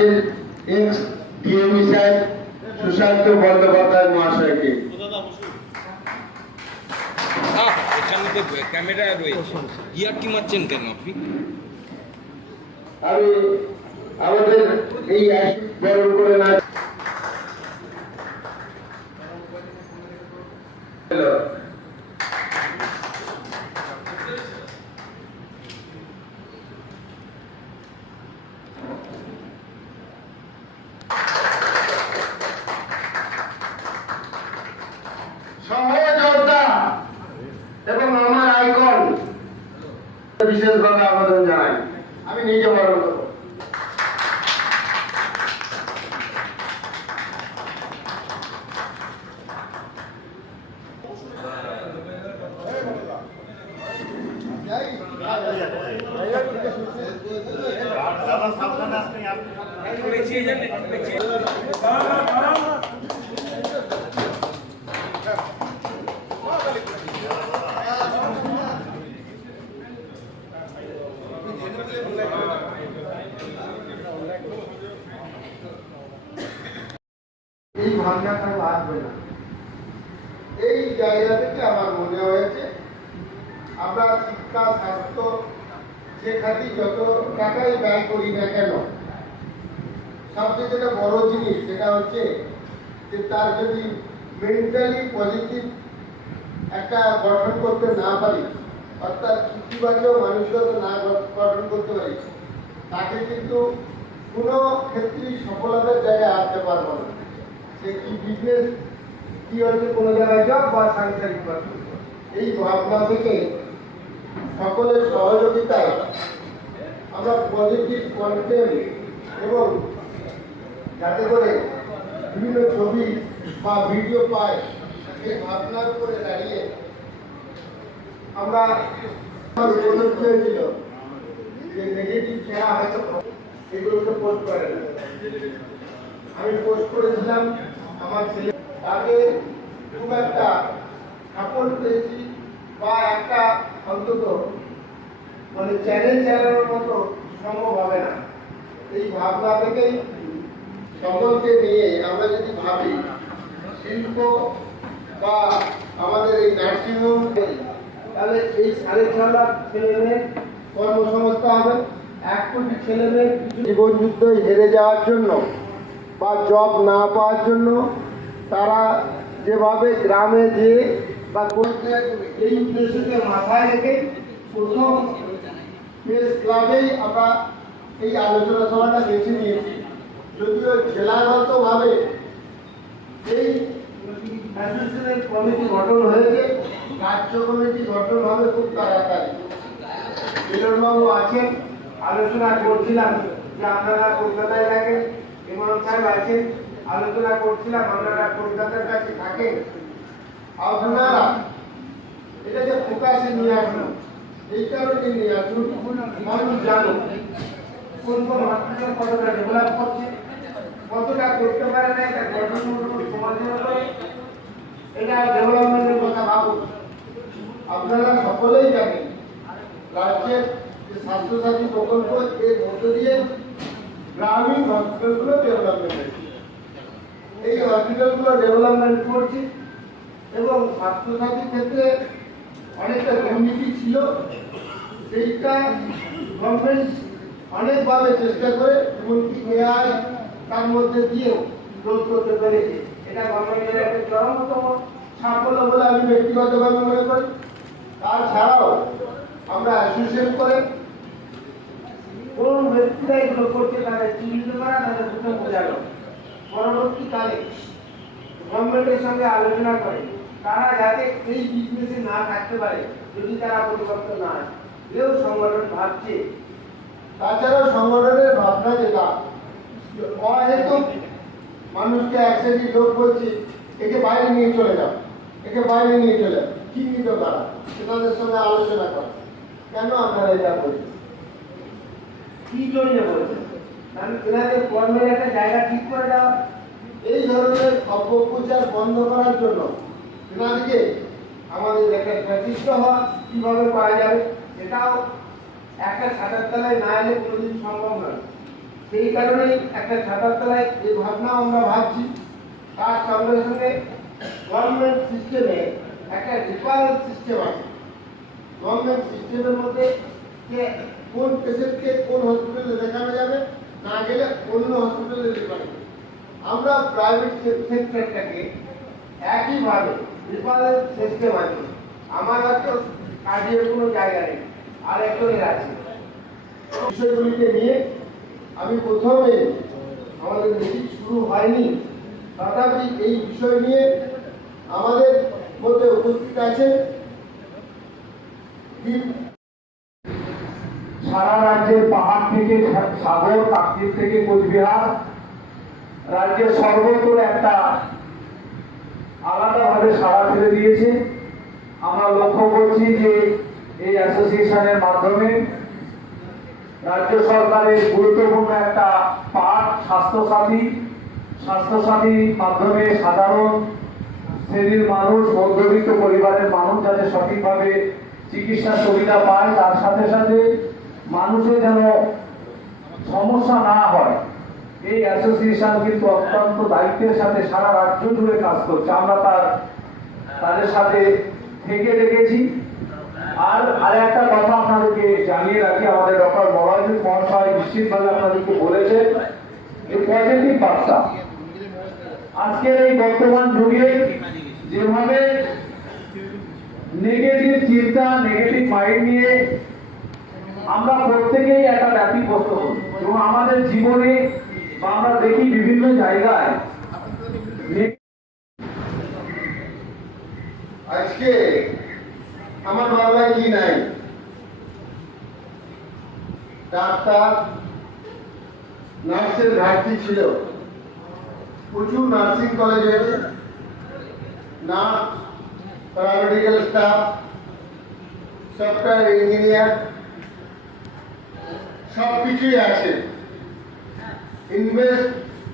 রাজ্যের x DME সাহেব সুশান্ত বন্দ্যোপাধ্যায় মহাশয়কে। ক্যামেরা রয়েছে ইয়ার কি মারছেন কেন আপনি? আমি আমাদের এই বরণ করে না সহযোদ্ধা এবং আমার আইকন বিশেষভাবে আবেদন জানাই আমি নিজে বরণ করব এই ভাবনাটা আসবে না। এই জায়গা থেকে আমার মনে হয়েছে, আমরা শিক্ষা, স্বাস্থ্য, যে খাতি যত টাকাই ব্যয় করি না কেন, সবচেয়ে যেটা বড় জিনিস সেটা হচ্ছে যে তার যদি মেন্টালি পজিটিভ একটা গঠন করতে না পারি, অর্থাৎ ইতিবাচক মানসিকতা না গঠন করতে পারি, তাকে কিন্তু কোনো ক্ষেত্রেই সফলতার জায়গায় আসতে পারব না। সে বিজনেস কি হচ্ছে কোনো জায়গায় জব বা সাংসারিক। এই ভাবনা থেকে সকলের সহযোগিতায় আমরা পজিটিভ কন্টেন্ট এবং যাতে করে বিভিন্ন ছবি বা ভিডিও পাই, এই ভাবনার উপরে দাঁড়িয়ে আমরা হয়েছিল যে নেগেটিভ চেহারা হয়তো এগুলোকে পোস্ট করে আমি পোস্ট করেছিলাম আমার ছেলে। তাকে খুব একটা সাপোর্ট পেয়েছি বা একটা অন্তত মানে চ্যানেল চালানোর মতো সম্ভব হবে না। এই ভাবনা থেকেই সকলকে নিয়ে আমরা যদি ভাবি, শিল্প বা আমাদের এই নার্সিংহোম, তাহলে এই সাড়ে ছ লাখ ছেলে মেয়ে কর্মসংস্থান হবে। এক কোটি ছেলে মেয়ে জীবন যুদ্ধ হেরে যাওয়ার জন্য বা জব না পাওয়ার জন্য তারা যেভাবে গ্রামে যেয়ে বা এই উদ্দেশ্যকে মাথায় রেখে প্রথম প্রেস ক্লাবেই আমরা এই আলোচনা সভাটা বেছে নিয়েছি। যদিও জেলাগতভাবে এই অ্যাসোসিয়েশনের কমিটি গঠন হয়েছে, রাজ্য কমিটি গঠন হবে খুব তাড়াতাড়ি। মিলনবাবু আছেন, আলোচনা করছিলাম যে আপনারা কলকাতায় থাকেন। ইমরান সাহেব আছেন আলোচনা করছিলাম, আপনারা কলকাতার কাছে থাকেন। আপনারা এটা যে ফোকাসে নিয়ে আসুন এই কারণে নিয়ে আসুন মানুষ জানো কোন কোন হসপিটাল কতটা ডেভেলপ করছে, কতটা করতে পারে না, এটা গঠনমূলক সমাজের এটা ডেভেলপমেন্টের কথা ভাবুন। আপনারা সকলেই জানেন, রাজ্যের যে স্বাস্থ্যসাথী প্রকল্প, এর মধ্য দিয়ে গ্রামীণ হসপিটালগুলো ডেভেলপমেন্ট হয়েছে। এই হসপিটালগুলো ডেভেলপমেন্ট করছে এবং স্বাস্থ্যসাথীর ক্ষেত্রে অনেকটা দুর্নীতি ছিল। সেইটা গভর্নমেন্ট অনেকভাবে চেষ্টা করে এমনকি এআই তার মধ্যে দিয়েও রোধ করতে পেরেছে। এটা গভর্নমেন্টের একটা চরমতম সাফল্য বলে আমি ব্যক্তিগতভাবে মনে করি। তাছাড়াও আমরা অ্যাসোসিয়েট করে কোন ব্যক্তিরা এগুলো করছে তাদের চিহ্নিত করা তাদের প্রথম বোঝানো পরবর্তীকালে গভর্নমেন্টের সঙ্গে আলোচনা করে তারা যাতে এই বিজনেসে না থাকতে পারে, যদি তারা পরিবর্তন না আসে এও সংগঠন ভাবছে। তাছাড়াও সংগঠনের ভাবনা যেটা, অহেতুক মানুষকে এক শ্রেণির লোক বলছে, একে বাইরে নিয়ে চলে যাও, একে বাইরে নিয়ে চলে যাও। চিহ্নিত করা তাদের সঙ্গে আলোচনা করা। কেন আপনারা এটা বলছেন? কি জন্য বলছেন কারণ এনাদের কর্মের একটা জায়গা ঠিক করে দেওয়া এই ধরনের অপপ্রচার বন্ধ করার জন্য এনাদেরকে আমাদের একটা প্রতিষ্ঠ হওয়া কীভাবে পাওয়া যাবে সেটাও একটা ছাতার তলায় না এলে কোনোদিন সম্ভব নয়। সেই কারণেই একটা ছাতার তলায় এই ভাবনা আমরা ভাবছি। তার সঙ্গে সঙ্গে গভর্নমেন্ট সিস্টেমে একটা রেফারেল সিস্টেম আছে। গভর্নমেন্ট সিস্টেমের মধ্যে কোন পেশেন্টকে কোন হসপিটালে দেখানো যাবে? না গেলে অন্য হসপিটালে রেফার করবে। আমরা প্রাইভেট সেক্টরটাকে একইভাবে রেফারেল সিস্টেম আছে। আমার হয়তো কাজের কোনো জায়গা নেই, আর একজনের আছে। বিষয়গুলিকে নিয়ে আমি প্রথমে আমাদের মিটিং শুরু হয়নি। তথাপি এই বিষয় নিয়ে আমাদের মধ্যে উপস্থিত দীপ সারা রাজ্যের পাহাড় থেকে, সাগর, কাশ্মীর থেকে কোচবিহার রাজ্যের সর্বত্র একটা আলাদাভাবে সাড়া ফেলে দিয়েছে। আমরা লক্ষ্য করছি যে এই অ্যাসোসিয়েশনের মাধ্যমে রাজ্য সরকারের গুরুত্বপূর্ণ একটা পাঠ স্বাস্থ্যসাথী স্বাস্থ্যসাথীর মাধ্যমে সাধারণ শ্রেণির মানুষ, মধ্যবিত্ত পরিবারের মানুষ যাতে সঠিকভাবে চিকিৎসা সুবিধা পায়, তার সাথে সাথে মানুষের যেন সমস্যা না হয়। এই অ্যাসোসিয়েশন কিন্তু অত্যন্ত দায়িত্বের সাথে সারা রাজ্য জুড়ে কাজ করছে। আমরা তার, তাদের সাথে থেকে রেখেছি আর আর একটা কথা আপনাদেরকে জানিয়ে রাখি, আমাদের ডক্টর মরাজুল মহাশয় নিশ্চিতভাবে আপনাদেরকে বলেছেন যে পজিটিভ বার্তা। আজকের এই বর্তমান যুগে যেভাবে নেগেটিভ চিন্তা নেগেটিভ মাইন্ড নিয়ে আমরা প্রত্যেকেই একটা ব্যাধিগ্রস্ত হই এবং আমাদের জীবনে বা আমরা দেখি বিভিন্ন জায়গায় নে- আজকে আমার বাংলায় কি নাই? ডাক্তার, নার্সের ঘাটতি ছিল। প্রচুর নার্সিং কলেজ হয়েছে nurse paramedical staff, software engineer সব কিছুই আছে। ইনভেস্ট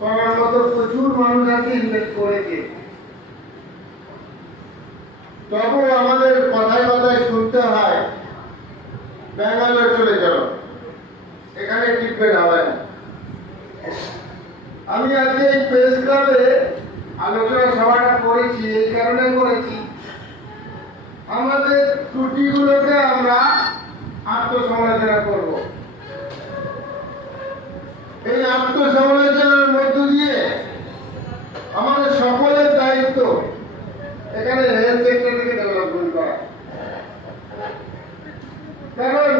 করার মতো প্রচুর মানুষ আছে ইনভেস্ট করেছে তবু আমাদের কথায় কথায় শুনতে হয়, ব্যাঙ্গালোর চলে চলো। এখানে ট্রিটমেন্ট হবে না। আমি আজকে এই প্রেস ক্লাবে আলোচনা সভাটা করেছি, এই কারণে করেছি। আমাদের ত্রুটিগুলোকে আমরা আত্মসমালোচনা করব। এই আত্মসমালোচনার মধ্য দিয়ে আমাদের সকলের দায়িত্ব এখানে হেলথ সেক্টরটাকে ডেভেলপমেন্ট করা। কারণ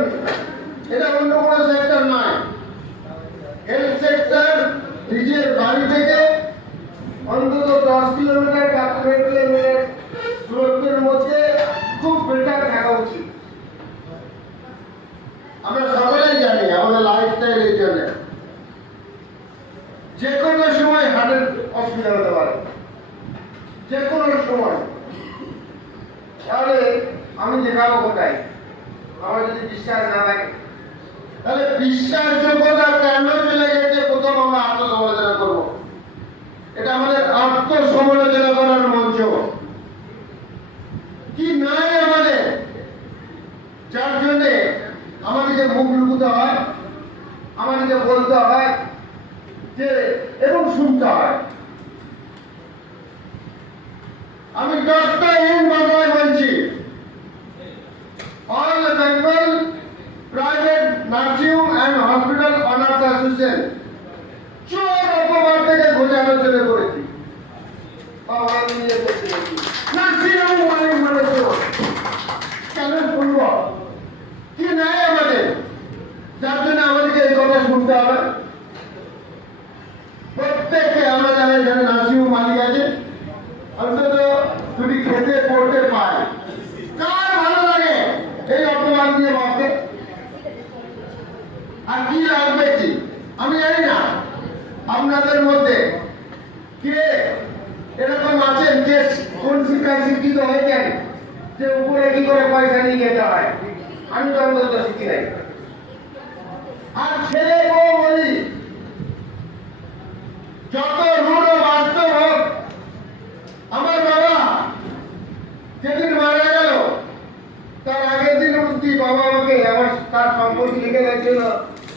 এটা অন্য কোনো সেক্টর নয় হেলথ সেক্টর নিজের বাড়ি থেকে অন্তত দশ কিলোমিটার বা পনেরো কিলোমিটার দূরত্বের মধ্যে খুব বেটার থাকা উচিত আমরা সকলেই জানি আমাদের লাইফস্টাইল এই জন্য যে কোনো সময় হার্টের অসুবিধা হতে পারে। যে কোনো সময়। তাহলে আমি দেখাবো কোথায়? আমার যদি বিশ্বাস না থাকে। তাহলে বিশ্বাসযোগ্যতা কেন চলে গেছে প্রথম আমরা আত্মসমালোচনা করব। এটা আমাদের আত্মসমালোচনা করার মঞ্চ। কি নাই আমাদের? যার জন্যে আমাদেরকে মুখ লুকুতে হয়, আমাদেরকে বলতে হয় যে এবং শুনতে হয় আমি বলছি all Bengal private nursing and hospital owners association চোর থেকে ঘোষণা চলে করেছি। নিয়ে মানে কেন কি নাই আমাদের? যার জন্য আমাদেরকে এই কথা শুনতে হবে। প্রত্যেককে আমরা যারা এখানে হোম মালিক আছে। অন্তত যদি খেতে পড়তে পায় কার ভালো লাগে? এই অপমান নিয়ে ভাবতে আর কি লাগবে আমি জানি না। আপনাদের মধ্যে কে এরকম আছেন যে কোন শিক্ষায় শিক্ষিত হয়েছেন যে উপরে কি করে পয়সা নিয়ে যেতে হয়? আমি তো অন্তত শিখি নাই। আর ছেলে বউ বলি যত রূঢ় বাস্তব হোক, আমার বাবা যেদিন মারা গেল, তার আগের দিন অব্দি বাবা আমাকে আমার তার সম্পত্তি লিখে গেছিল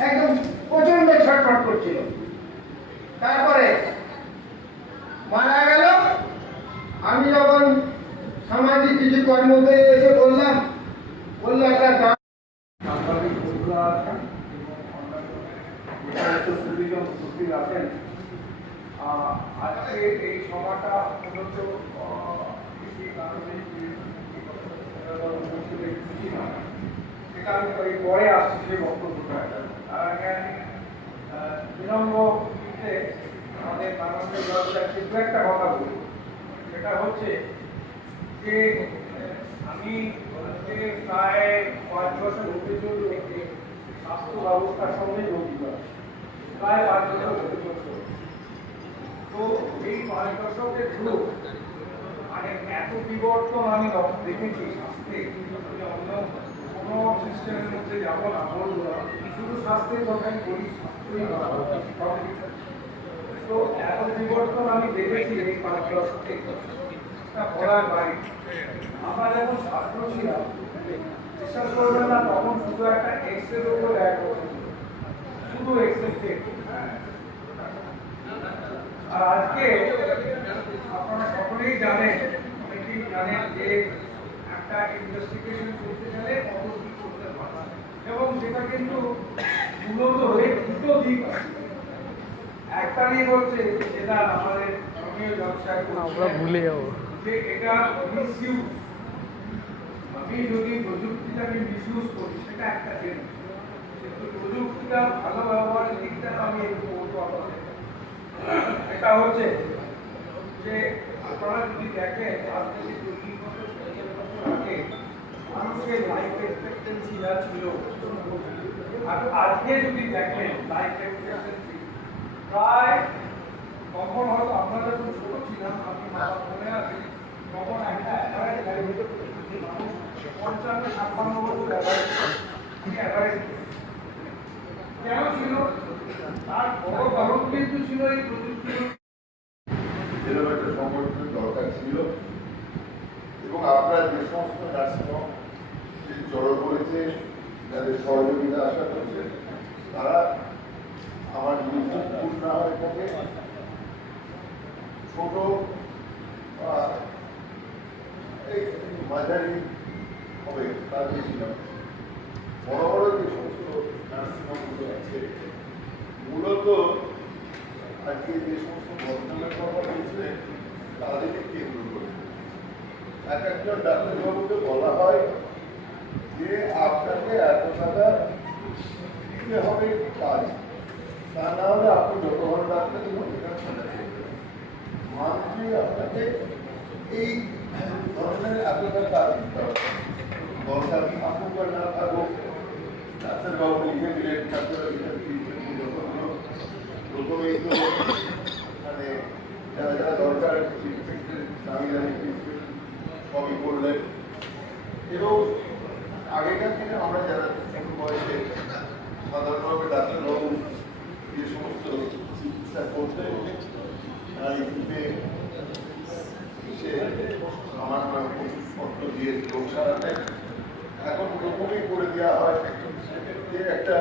একদম প্রচণ্ড ছটফট করছিল। তারপরে মারা গেল, আমি যখন সামাজিক কিছু কর্মতে স্বাস্থ্য ব্যবস্থার সঙ্গে জড়িত। প্রায় পাঁচ বছর তো এই পাঁচ বছরের ধরো মানে এত বিবর্তন আমি দেখেছি স্বাস্থ্যে অন্য কোনো সিস্টেমের মধ্যে যাব না বলব শুধু স্বাস্থ্যের কথাই বলি তো এত বিবর্তন আমি দেখেছি এই পাঁচ দশকে বলার বাইরে আমরা যখন ছাত্র ছিলাম না তখন শুধু একটা এক্সের উপর এক শুধু এক্সেল আর আজকে আপনারা সকলেই জানেন, অনেকেই জানেন যে একটা ইনভেস্টিগেশন করতে গেলে কত কি করতে পারে এবং সেটা কিন্তু মূলত হয়ে দুটো দিক আছে। একটা দিক হচ্ছে যেটা আমাদের ধর্মীয় ব্যবসায় আমরা ভুলে যাব। যে এটা মিসইউজ আমি যদি প্রযুক্তিটাকে মিসইউজ করি সেটা একটা জিনিস কিন্তু প্রযুক্তিটা ভালো ব্যবহারের দিকটা আমি একটু বলব আপনাদের। এটা হচ্ছে যে আপনারা যদি দেখেন আজ থেকে আগে মানুষের লাইফ এক্সপেক্টেন্সি যা ছিল আর আজকে যদি দেখেন লাইফ এক্সপেক্টেন্সি প্রায় তখন হয়তো আমরা যখন ছোট ছিলাম বাবা মনে আছে তখন একটা অ্যাভারেজ পঞ্চান্ন ছাপ্পান্ন বছর অ্যাভারেজ কেন ছিল তার বড় কারণ কিন্তু ছিল এই সংগঠনের দরকার ছিল এবং আপনারা যে সমস্ত নার্সিংহোম জড়ো করেছে, যাদের সহযোগিতা আশা করছে, তারা আমার খুব ভুল না হয়ে থাকে। ছোট মাঝারি হবে তার বেশি নয় বড় বড় যে সমস্ত নার্সিংহোমগুলো আছে, মূলত আজকে যে সমস্ত ঘটনার কথা বলছিলেন তাদেরকে কেন্দ্র করে। এক একজন ডাক্তারবাবুকে বলা হয় যে আপনাকে এত টাকা দিতে হবে কাজ তা না হলে আপনি যত বড় ডাক্তার। মান্থলি আপনাকে এই ধরনের এত টাকা কাজ দিতে হবে। দরকার থাকুক আর না থাকুক। ডাক্তারবাবু লিখে দিলেন যতগুলো প্রথমেই মানে যারা যারা দরকার দামি ট্রিটমেন্ট করলেন এবং আগেকার দিনে আমরা যারা ছোট বয়সে সাধারণভাবে ডাক্তারবাবু যে সমস্ত চিকিৎসা ইউটিউবে সে আমার ওষুধপত্র দিয়ে রোগ সারাতেন এখন করে দেওয়া হয়। যে একটা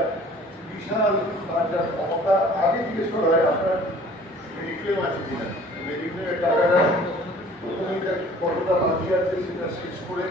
বিশাল তার ক্ষমতা আগে জিজ্ঞেস করা হয়, আপনার মেডিক্লেম আছে কিনা? মেডিক্লেমের টাকাটা তার কতটা বাকি আছে সেটা শেষ করে